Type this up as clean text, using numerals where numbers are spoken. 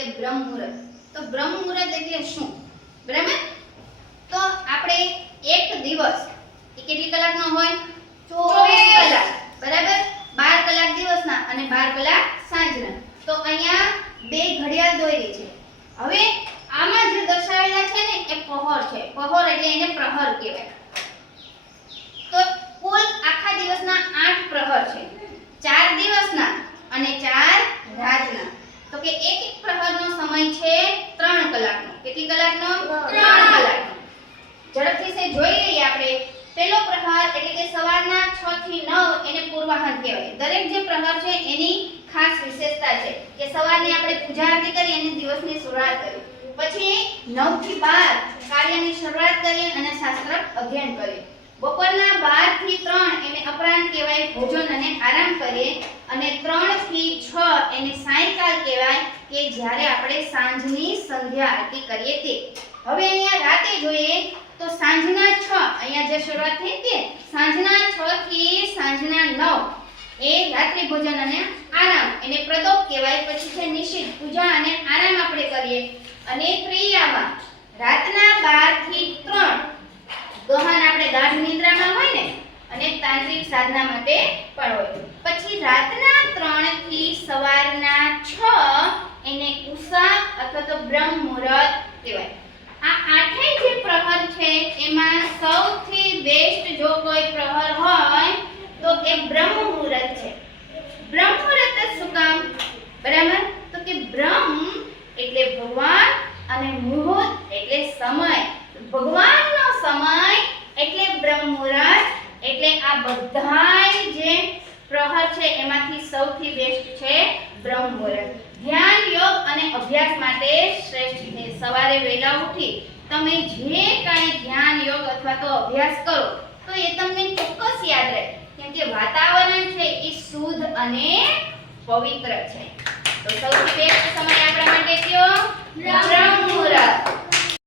કે બ્રહ્મ મુહૂર્ત. તો બ્રહ્મ મુહૂર્ત એટલે શું? બરાબર? તો આપણે એક દિવસ એ કેટલી કલાકનો હોય? 24 કલાક. બરાબર? 12 કલાક દિવસના અને 12 કલાક સાંજના. તો અહીંયા બે ઘડિયાળ દોરી છે. હવે આમાં જે દર્શાવેલા છે ને એ પહોર છે. પહોર એટલે એને પ્રહર કહેવાય. તો કુલ આખા દિવસના 8 પ્રહર છે. 4 દિવસના અને 4 રાતના. તો કે એક એક પ્રહરનો સમય છે 3 કલાકનો. કેટલી કલાકનો? 3 કલાકનો. ઝડપથી સે જોઈ લઈએ આપણે. પહેલો પ્રહર એટલે કે સવારના 6 થી 9 એને પૂર્વાહન કહેવાય. દરેક જે પ્રહર છે એની ખાસ વિશેષતા છે કે સવારની આપણે પૂજા આરતી કરી અને દિવસની શરૂઆત કરી. પછી 9 થી 12 કાર્યની શરૂઆત કરી અને શાસ્ત્ર અધ્યયન કરીએ. બપોરના 12 થી 3 એને અપરાહ્ન કહેવાય, ભોજન અને આરામ કરીએ. અને 3 થી 6 એને સાયંકાલ કહેવાય કે જ્યારે આપણે સાંજની સંધ્યા આરતી કરીએ તે. હવે અહીંયા રાતે જોઈએ તો સાંજના 6 અહીંયા જે શરૂઆત થઈ તે સાંજના 6 થી સાંજના 9 એ રાત્રિ ભોજન અને આરામ એને પ્રદોપ કહેવાય. પછી છે નિશિત પૂજા અને આરામ આપણે કરીએ. અને ત્રિયામાં રાતના 12 થી 3 ગહન આપણે ગાઢ નિદ્રામાં હોય ને અને તાંત્રિક સાધના માટે પણ હોય. પછી રાતના 3 થી સવારના 6 એને ઉષા અથવા તો બ્રહ્મ મુહૂર્ત કહેવાય. આ આઠેય જે પ્રહર છે એમાં સૌથી બેસ્ટ જો કોઈ પ્રહર હોય તો એ બ્રહ્મ મુહૂર્ત છે. બ્રહ્મ મુહૂર્ત શું કામ? બરાબર? તો કે બ્રહ્મ એટલે ભગવાન અને મુહૂર્ત એટલે સમય. ભગવાનનો સમય એટલે બ્રહ્મ મુહૂર્ત. એટલે આ બધાય જે પ્રહર છે એમાંથી સૌથી બેસ્ટ છે બ્રહ્મ મુહૂર્ત. ધ્યાન, યોગ અને અભ્યાસ માટે શ્રેષ્ઠ છે. સવારે વહેલા ઉઠી તમે જે કાંઈ ધ્યાન, યોગ અથવા તો અભ્યાસ કરો તો એ તમને ચોક્કસ યાદ રહે. કેમ કે વાતાવરણ છે એ શુદ્ધ અને પવિત્ર છે. તો સૌથી બેસ્ટ સમય આપણા માટે કયો? બ્રહ્મ મુહૂર્ત.